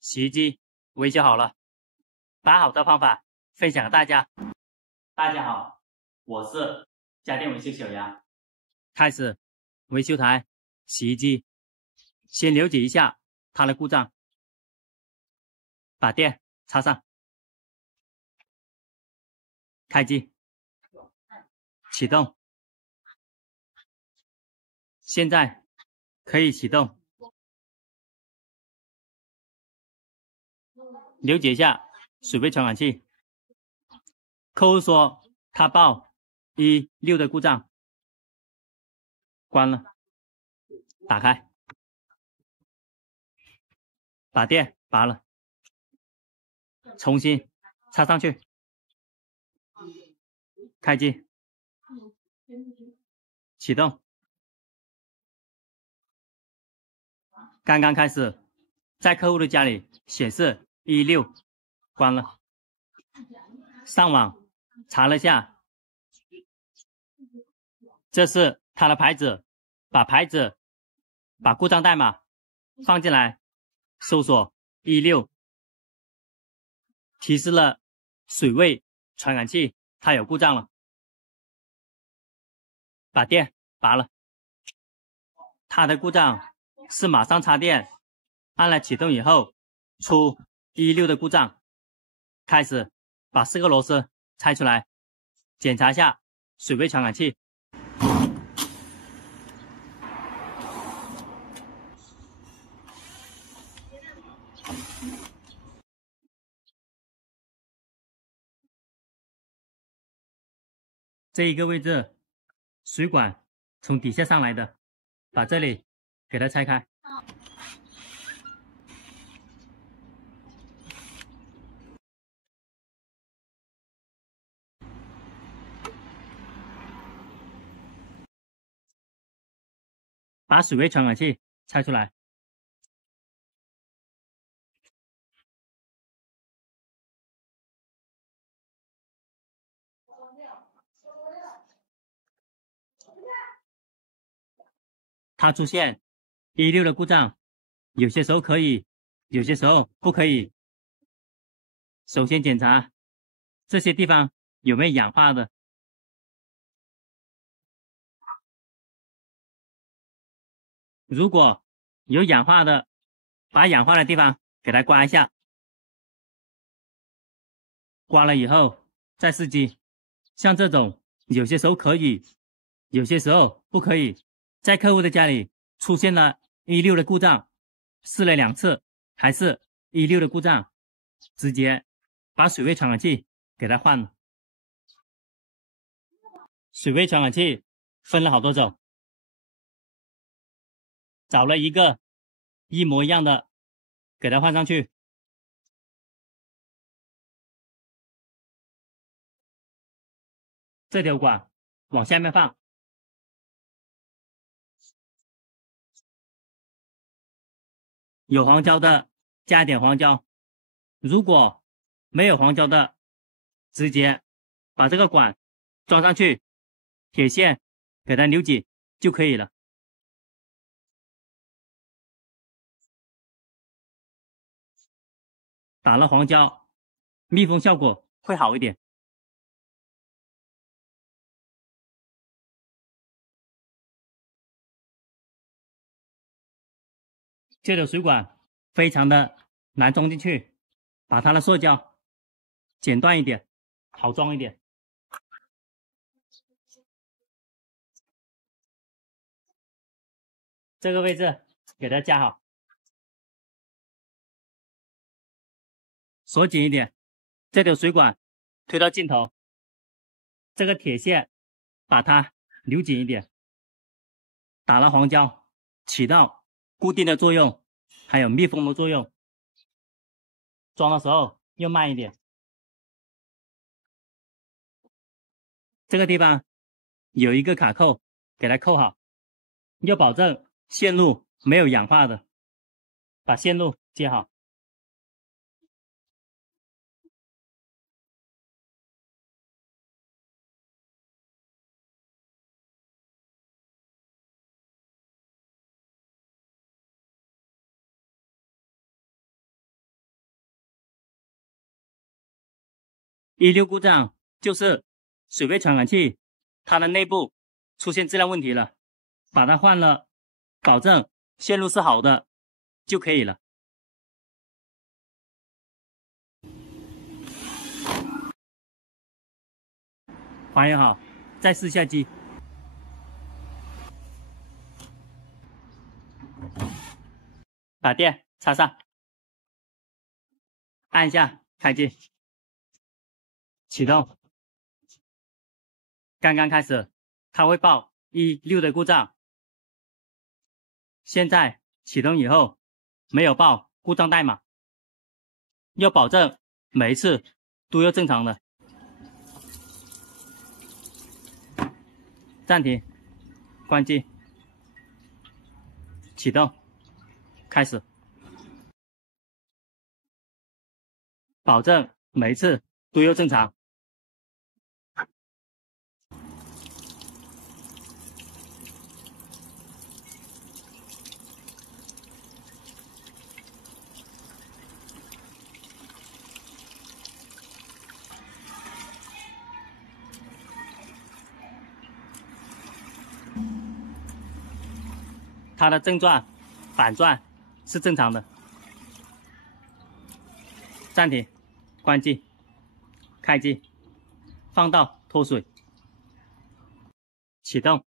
洗衣机维修好了，把好的方法分享给大家。大家好，我是家电维修小杨。开始维修台洗衣机，先了解一下它的故障，把电插上，开机，启动。现在可以启动。了解一下水位传感器，客户说他报16的故障，关了，打开，把电拔了，重新插上去，开机，启动。刚刚开始，在客户的家里显示16，关了。上网查了下，这是它的牌子，把故障代码放进来，搜索16，提示了水位传感器它有故障了，把电拔了。它的故障是马上插电，按了启动以后出16的故障。开始把4个螺丝拆出来，检查一下水位传感器。这一个位置水管从底下上来的，把这里给它拆开。把水位传感器拆出来。它出现16的故障，有些时候可以，有些时候不可以。首先检查这些地方有没有氧化的，如果有氧化的，把氧化的地方给它刮一下，刮了以后再试机。像这种有些时候可以，有些时候不可以。在客户的家里出现了16的故障，试了2次还是16的故障，直接把水位传感器给它换了。水位传感器分了好多种，找了一个一模一样的给它换上去。这条管往下面放，有黄胶的加一点黄胶，如果没有黄胶的，直接把这个管装上去，铁线给它扭紧就可以了。打了黄胶，密封效果会好一点。这条水管非常的难装进去，把它的塑胶剪断一点，好装一点。这个位置给它夹好，锁紧一点。这条水管推到尽头，这个铁线把它扭紧一点。打了黄胶，起到固定的作用，还有密封的作用。装的时候要慢一点。这个地方有一个卡扣，给它扣好，要保证线路没有氧化的，把线路接好。16故障就是水位传感器它的内部出现质量问题了，把它换了，保证线路是好的就可以了。还原好，再试下机。把电插上，按一下开机，启动。刚刚开始，它会报16的故障。现在启动以后，没有报故障代码，要保证每一次都要正常的。暂停，关机，启动，开始，保证每一次都要正常。它的正转、反转是正常的。暂停，关机，开机，放到脱水，启动，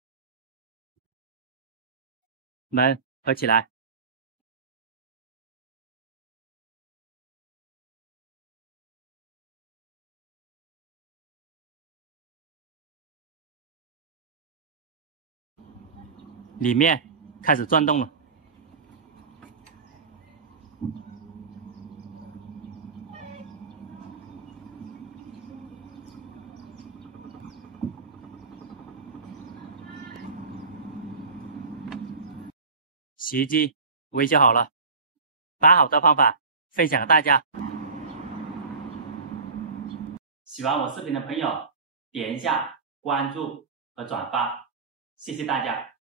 门合起来。里面开始转动了。洗衣机维修好了，把好的方法分享给大家。喜欢我视频的朋友，点一下关注和转发，谢谢大家。